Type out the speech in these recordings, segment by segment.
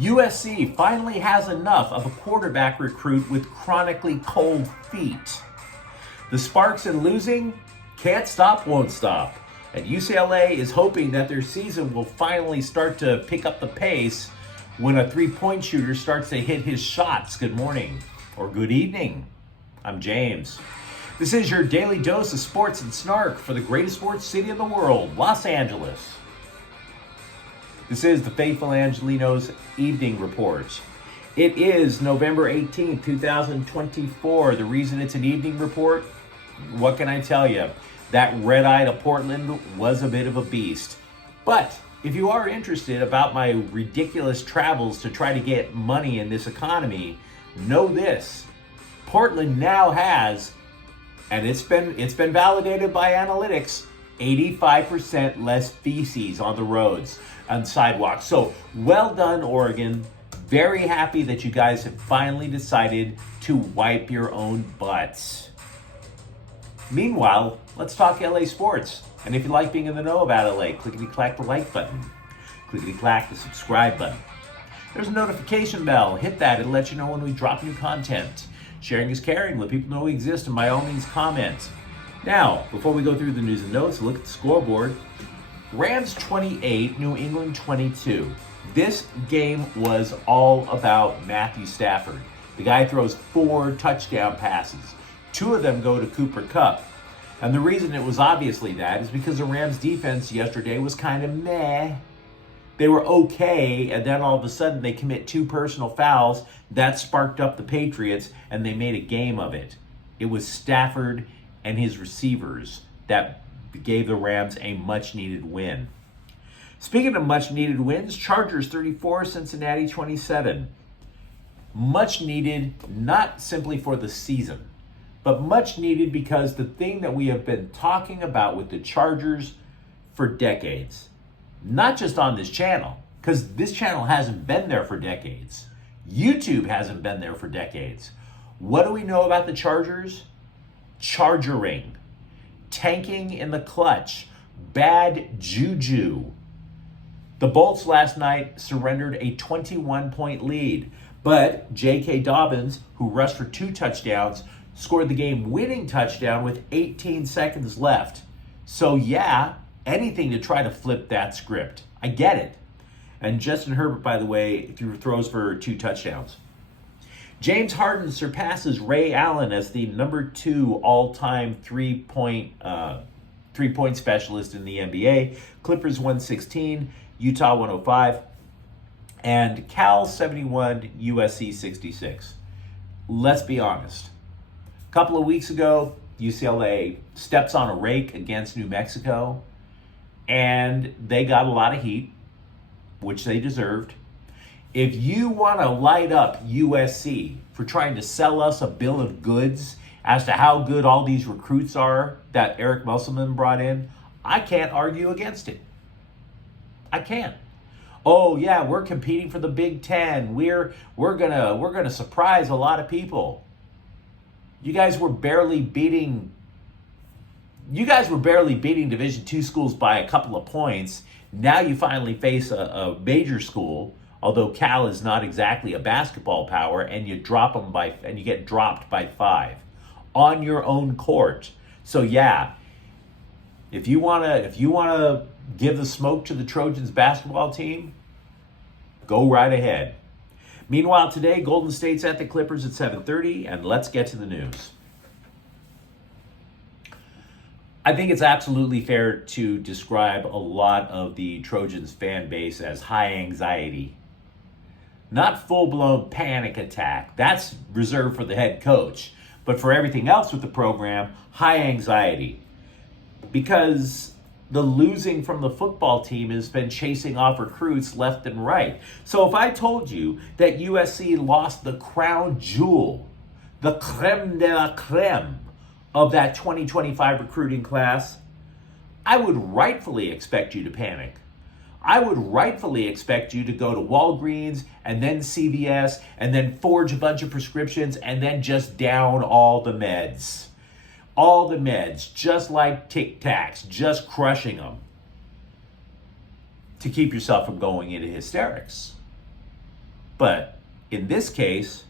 USC finally has enough of a quarterback recruit with chronically cold feet. The Sparks in losing can't stop, won't stop. And UCLA is hoping that their season will finally start to pick up the pace when a three-point shooter starts to hit his shots. Good morning or good evening. I'm James. This is your daily dose of sports and snark for the greatest sports city in the world, Los Angeles. This is the faithful Angelenos Evening Report. It is November 18th, 2024. The reason it's an evening report, what can I tell you? That red-eye to Portland was a bit of a beast. But if you are interested about my ridiculous travels to try to get money in this economy, know this. Portland now has, and it's been validated by analytics, 85% less feces on the roads and sidewalks. So well done, Oregon. Very happy that you guys have finally decided to wipe your own butts. Meanwhile, let's talk LA sports. And if you like being in the know about LA, clickety-clack the like button. Clickety-clack the subscribe button. There's a notification bell. Hit that. It'll let you know when we drop new content. Sharing is caring. Let people know we exist, and by all means, comment. Now, before we go through the news and notes, look at the scoreboard. Rams 28, New England 22. This game was all about Matthew Stafford. The guy throws 4 touchdown passes. 2 of them go to Cooper Kupp. And the reason it was obviously that is because the Rams defense yesterday was kind of meh. They were okay, and then all of a sudden they commit 2 personal fouls. That sparked up the Patriots, and they made a game of it. It was Stafford and his receivers that gave the Rams a much-needed win. Speaking of much-needed wins, Chargers 34, Cincinnati 27. Much-needed, not simply for the season, but much-needed because the thing that we have been talking about with the Chargers for decades, not just on this channel, because this channel hasn't been there for decades. YouTube hasn't been there for decades. What do we know about the Chargers? Chargering. Tanking in the clutch. Bad juju. The Bolts last night surrendered a 21-point lead, but J.K. Dobbins, who rushed for 2 touchdowns, scored the game-winning touchdown with 18 seconds left. So yeah, anything to try to flip that script. I get it. And Justin Herbert, by the way, throws for 2 touchdowns. James Harden surpasses Ray Allen as the number 2 all-time three-point specialist in the NBA. Clippers 116, Utah 105, and Cal 71, USC 66. Let's be honest. A couple of weeks ago, UCLA steps on a rake against New Mexico, and they got a lot of heat, which they deserved. If you want to light up USC for trying to sell us a bill of goods as to how good all these recruits are that Eric Musselman brought in, I can't argue against it. I can't. Oh yeah, we're competing for the Big Ten. We're gonna surprise a lot of people. You guys were barely beating Division II schools by a couple of points. Now you finally face a major school, although Cal is not exactly a basketball power, and you get dropped by 5 on your own court. So yeah, if you wanna give the smoke to the Trojans basketball team, go right ahead. Meanwhile, today, Golden State's at the Clippers at 7:30, and let's get to the news. I think it's absolutely fair to describe a lot of the Trojans fan base as high anxiety. Not full-blown panic attack. That's reserved for the head coach. But for everything else with the program, high anxiety. Because the losing from the football team has been chasing off recruits left and right. So if I told you that USC lost the crown jewel, the creme de la creme of that 2025 recruiting class, I would rightfully expect you to panic. I would rightfully expect you to go to Walgreens and then CVS and then forge a bunch of prescriptions and then just down all the meds. All the meds, just like Tic Tacs, just crushing them to keep yourself from going into hysterics. But in this case,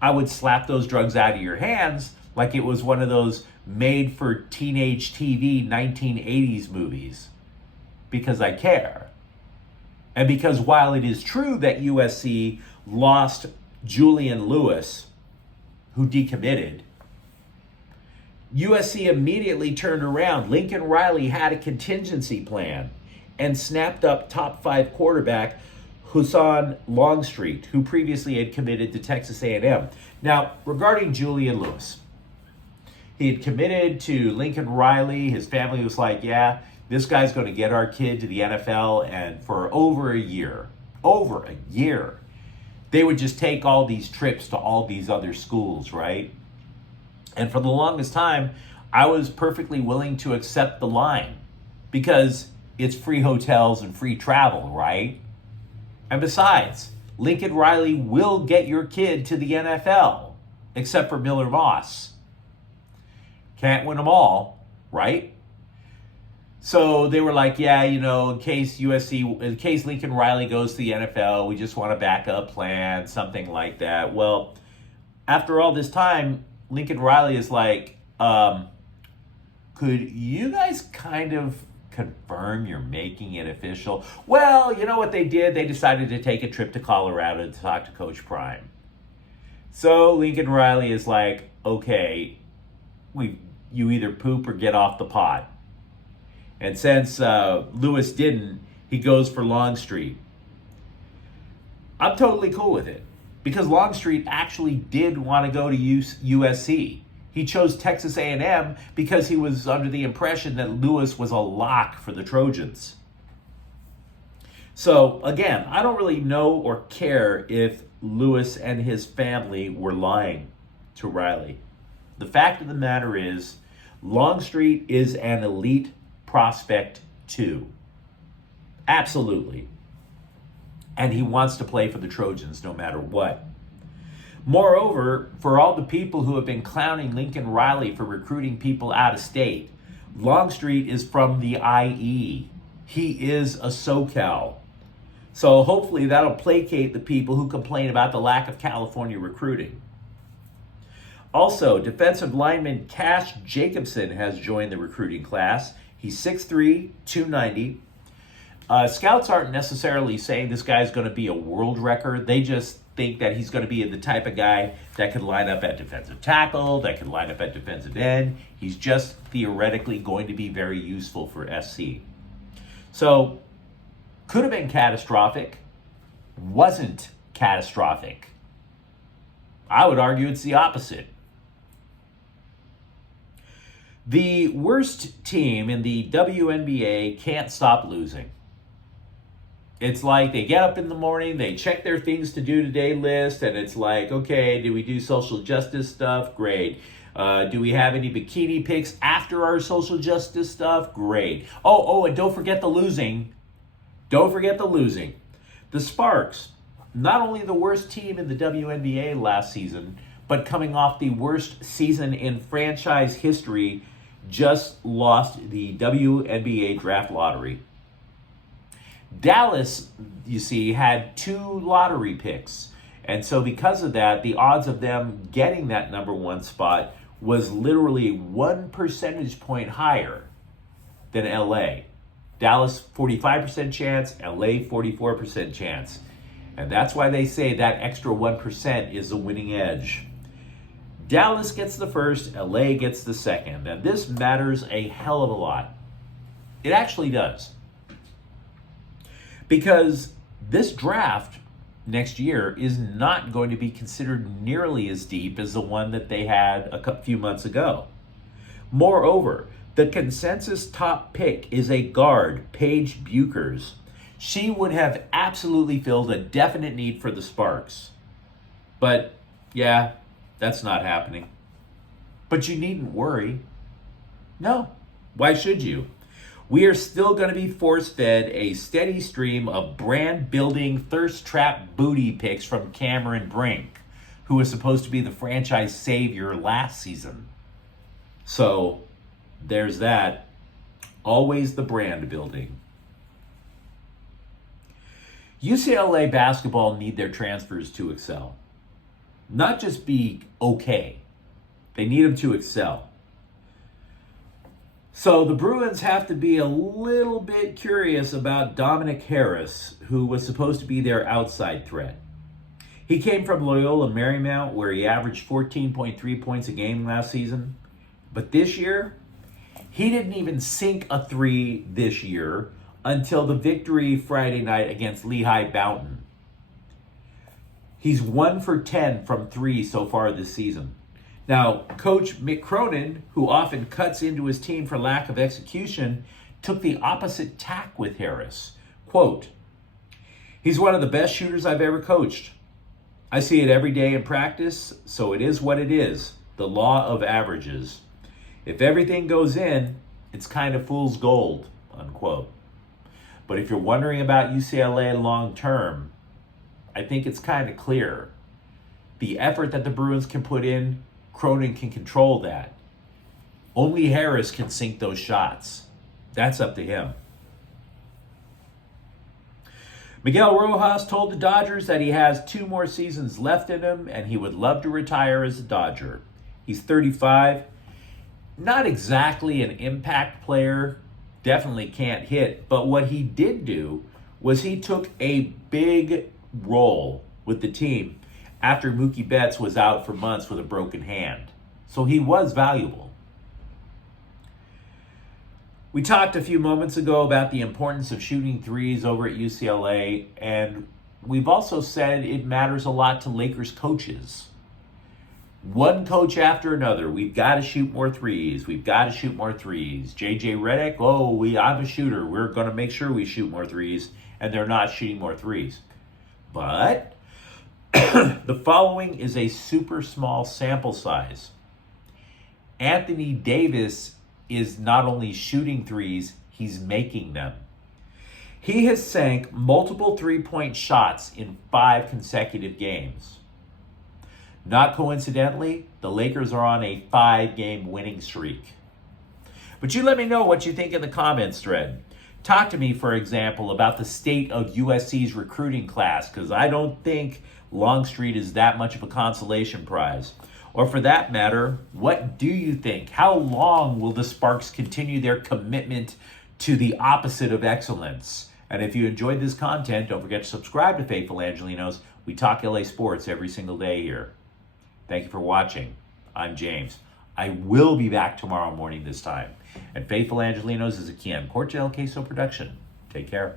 I would slap those drugs out of your hands like it was one of those made for teenage TV 1980s movies, because I care. And because while it is true that USC lost Julian Lewis, who decommitted, USC immediately turned around. Lincoln Riley had a contingency plan and snapped up top 5 quarterback Hassan Longstreet, who previously had committed to Texas A&M. Now, regarding Julian Lewis, he had committed to Lincoln Riley. His family was like, yeah, this guy's going to get our kid to the NFL. And for over a year, they would just take all these trips to all these other schools, right? And for the longest time, I was perfectly willing to accept the line because it's free hotels and free travel, right? And besides, Lincoln Riley will get your kid to the NFL, except for Miller Moss. Can't win them all, right? So they were like, yeah, in case Lincoln Riley goes to the NFL, we just want a backup plan, something like that. Well, after all this time, Lincoln Riley is like, could you guys kind of confirm you're making it official? Well, you know what they did? They decided to take a trip to Colorado to talk to Coach Prime. So Lincoln Riley is like, okay, you either poop or get off the pot. And since Lewis didn't, he goes for Longstreet. I'm totally cool with it because Longstreet actually did want to go to USC. He chose Texas A&M because he was under the impression that Lewis was a lock for the Trojans. So again, I don't really know or care if Lewis and his family were lying to Riley. The fact of the matter is, Longstreet is an elite prospect too. Absolutely. And he wants to play for the Trojans no matter what. Moreover, for all the people who have been clowning Lincoln Riley for recruiting people out of state, Longstreet is from the IE. He is a SoCal. So hopefully that'll placate the people who complain about the lack of California recruiting. Also, defensive lineman Cash Jacobson has joined the recruiting class. He's 6'3", 290. Scouts aren't necessarily saying this guy's going to be a world record. They just think that he's going to be the type of guy that could line up at defensive tackle, that could line up at defensive end. He's just theoretically going to be very useful for SC. So, could have been catastrophic, wasn't catastrophic. I would argue it's the opposite. The worst team in the WNBA can't stop losing. It's like they get up in the morning, they check their things to do today list, and it's like, okay, do we do social justice stuff? Great. Do we have any bikini pics after our social justice stuff? Great. Oh, and don't forget the losing. Don't forget the losing. The Sparks, not only the worst team in the WNBA last season, but coming off the worst season in franchise history, just lost the WNBA draft lottery. Dallas, you see, had 2 lottery picks. And so because of that, the odds of them getting that number 1 spot was literally 1 percentage point higher than LA. Dallas, 45% chance, LA, 44% chance. And that's why they say that extra 1% is a winning edge. Dallas gets the first, LA gets the second. And this matters a hell of a lot. It actually does. Because this draft next year is not going to be considered nearly as deep as the one that they had a few months ago. Moreover, the consensus top pick is a guard, Paige Buchers. She would have absolutely filled a definite need for the Sparks. But, yeah, that's not happening. But you needn't worry. No. Why should you? We are still going to be force-fed a steady stream of brand-building, thirst-trap booty picks from Cameron Brink, who was supposed to be the franchise savior last season. So, there's that. Always the brand building. UCLA basketball need their transfers to excel. Not just be okay. They need them to excel. So the Bruins have to be a little bit curious about Dominic Harris, who was supposed to be their outside threat. He came from Loyola Marymount, where he averaged 14.3 points a game last season. But this year, he didn't even sink a three this year until the victory Friday night against Lehigh Mountain. He's 1 for 10 from three so far this season. Now, Coach Mick Cronin, who often cuts into his team for lack of execution, took the opposite tack with Harris. Quote, "He's one of the best shooters I've ever coached. I see it every day in practice, so it is what it is, the law of averages. If everything goes in, it's kind of fool's gold," unquote. But if you're wondering about UCLA long term, I think it's kind of clear. The effort that the Bruins can put in, Cronin can control that. Only Harris can sink those shots. That's up to him. Miguel Rojas told the Dodgers that he has 2 more seasons left in him and he would love to retire as a Dodger. He's 35. Not exactly an impact player. Definitely can't hit. But what he did do was he took a big role with the team after Mookie Betts was out for months with a broken hand. So he was valuable. We talked a few moments ago about the importance of shooting threes over at UCLA, and we've also said it matters a lot to Lakers coaches. One coach after another, we've got to shoot more threes. We've got to shoot more threes. JJ Redick, I'm a shooter. We're going to make sure we shoot more threes, and they're not shooting more threes. But the following is a super small sample size. Anthony Davis is not only shooting threes, he's making them. He has sank multiple three-point shots in 5 consecutive games. Not coincidentally, the Lakers are on a 5-game winning streak. But you let me know what you think in the comments thread. Talk to me, for example, about the state of USC's recruiting class, because I don't think Longstreet is that much of a consolation prize. Or for that matter, what do you think? How long will the Sparks continue their commitment to the opposite of excellence? And if you enjoyed this content, don't forget to subscribe to Faithful Angelenos. We talk LA sports every single day here. Thank you for watching. I'm James. I will be back tomorrow morning this time. And Faithful Angelenos is a Kian Cortez Queso production. Take care.